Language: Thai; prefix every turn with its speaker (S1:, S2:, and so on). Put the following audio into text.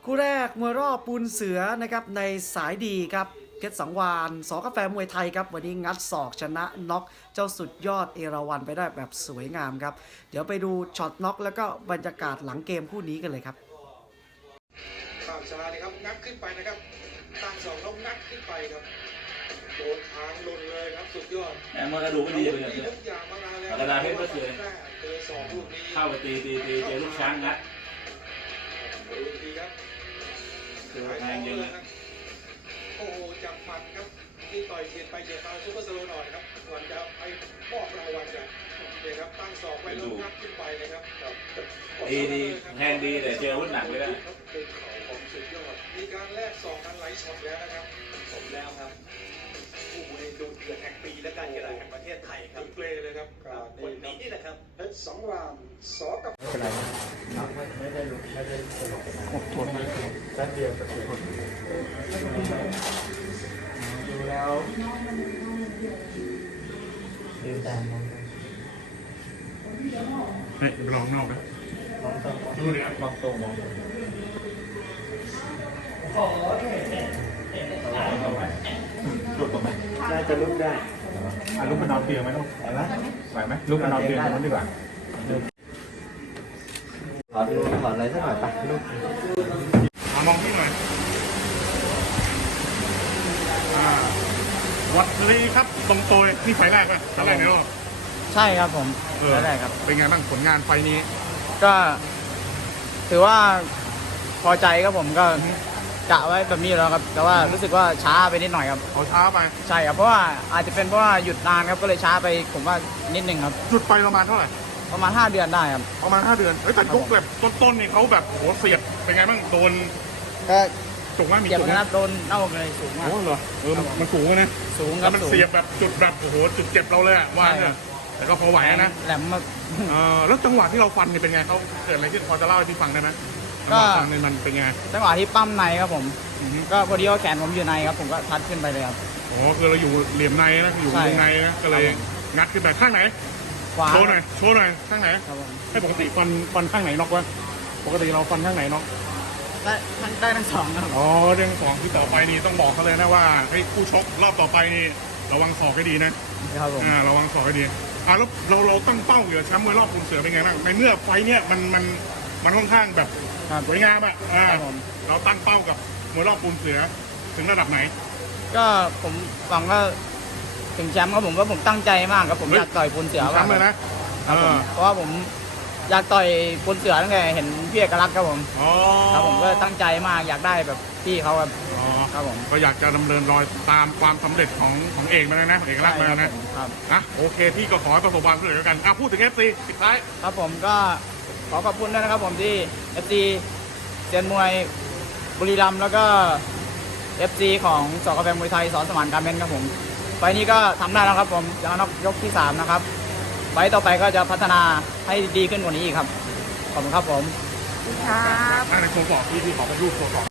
S1: คู่แรกมวยรอบปูนเสือนะครับในสายดีครับเพชรสังวาลส.กาแฟมวยไทยครับวันนี้งัดศอกชนะน็อกเจ้าสุดยอดเอราวัณไปได้แบบสวยงามครับเดี๋ยวไปดูช็อตน็อกแล้วก็บรรยากาศหลังเกมคู่นี้กันเลยครับ
S2: ข้ามชาเลยครับงัดขึ้นไปนะครับตั้งสองแล้วงัดขึ้นไปครับโดนทางลนเลยครับสุดยอด
S3: แหมมันกระดูกไม่ดีเลยเนี่ย
S2: ทุกอย่างมานานแล้ว
S3: กระดาษเพชรก็เจอ
S2: เจอสองลูกนี้
S3: เข้าไปตีเจอลูกช้างงัด
S2: ดูดีครับ
S3: คือแทงเยอะเลย
S2: โอ้โหจับหมัดครับที่ต่อยเฉียดไปเฉียดมาซุปเปอร์สโลว์หน่อยครับก่อนจะไปมอบรางวัลกันเนี่ยครับตั้งสองไว้แล้วงัดขึ้นไปนะครับ
S3: ดีแทงดีแต่เจออาวุธหนักไม่ได้
S2: เป็นเขาของสุดยอดมีการแลกสองกันไหลช็อตแล้วนะครับสมแล้วครับผู้บริดูเดือดแห่งปีและการกีฬาแห่งประเทศไทยครับเพลย์เลยครับวันนี้นี่แหละครับเพชรสังวาลส.กับไม่เป็นไรไม่ได้โทษแป๊บเดียวแต่ดูแล้วดูตามมัน
S4: เฮ้ยลองนอกนะดูดิมองตรงมองหลุดไหมน่าจะลุกได้ลุกมานอนเตียงไหมลูกไหวไหมไหวไหมลุกมานอนเตียงตรงนั้นดีกว่า
S5: ถอดอะไรสักหน่อยไปลูก
S4: มองที่หน่อยวัดลีครับตรงโตยนี่ไฟแรกป่ะไฟแรกในรอบ
S6: ใช่ครับผมได้ครับ
S4: เป็นไงบ้างผลงานไฟนี้
S6: ก็ถือว่าพอใจครับผมก็กะไว้แบบนี้แล้วครับแต่ว่ารู้สึกว่าช้าไปนิดหน่อยครับ
S4: เขาช้าไป
S6: ใช่ครับเพราะว่าอาจจะเป็นเพราะว่าหยุดนานครับก็เลยช้าไปผมว่านิดนึงครับ
S4: หยุดไปประมาณเท่าไหร่
S6: ประมาณ5 เดือนได้ครับ
S4: ประมาณ5 เดือนแต่ยกแบบต้นๆนี่เขาแบบโหเสียดเป็นไงบ้างโดน
S6: ก็
S4: สูงมากมี
S6: จุดนะครับโดนเน่าเลยสูงมาก
S4: โอ้เหรอมันสูงนะ
S6: สูงค
S4: รับมันเสียบแบบจุดแบบโอ้โหจุดเจ็บเราเลยว่าเนี่ยแต่ก็พอไหวนะ
S6: แหลมมาก
S4: แล้วจังหวะที่เราฟันนี่เป็นไงเขาเกิดอะไรขึ้นพอจะเล่าให้พี่ฟังได้ไหมก็ฟังในมันเป็นไง
S6: จังหวะที่ปั้มในครับผมก็พอดีว่าแขนผมอยู่ในครับผมก็ทัดขึ้นไปเลยครับ
S4: โอ้คือเราอยู่เหลี่ยมในนะอยู่วงในนะก็เลยงัดขึ้นไปข้างไหนโชว์หน่อยข้างไหนให้ปกติฟันข้างไหนน็อกวะปกติเราฟันข้างไหนน็อก
S6: ได้ทั้งสองครับ
S4: อ๋อได้ทั้งสองที่ต่อไปนี่ต้องบอกเขาเลยนะว่าให้ผู้ชกรอบต่อไปนี่ระวังศอกให้ดีนะครับผมระวังศอกให้ดีแล้วเราตั้งเป้าเหลือแชมป์มวยรอบกลุ่มเสือเป็นไงบ้างในเมื่อไฟเนี่ยมันค่อนข้างแบบสวยงามอ่ะเราตั้งเป้ากับมวยรอบกลุ่มเสือถึงระดับไหน
S6: ก็ผมหวังว่าถึงแชมป์ครับผมว่าผมตั้งใจมากครับผมอยากต่อยปูนเสือ
S4: แชมป์เลยนะ
S6: เพราะว่าผมอยากต่อยปูนเสือตั้งแต่เห็นพี่เอกลักษณ์ครับผมครับผมก็ตั้งใจมากอยากได้แบบพี่เขาครับผม
S4: ก็อยากจะดำเนินรอยตามความสำเร็จของเอกมาแล้วนะเอกลักษณ์มาแล้วนะโอเคพี่ก็ขอให้ประสบความสำเร็จแล้วกันพูดถึง FC ปิดท้าย
S6: ครับผมก็ขอขอบคุณด้วยนะครับผมที่ FC เซียนมวยบุรีรัมย์แล้วก็ FC ของส.กาแฟมวยไทยส.สมานการเมนครับผมไฟนี้ก็ทำได้แล้วครับผมจะน็อกยกที่3นะครับไฟต่อไปก็จะพัฒนาให้ดีขึ้นกว่านี้อีกครับขอบคุณครับผม
S4: ครับในโชว์บอกพี่ขอเป็นรูปโชว์ก่อน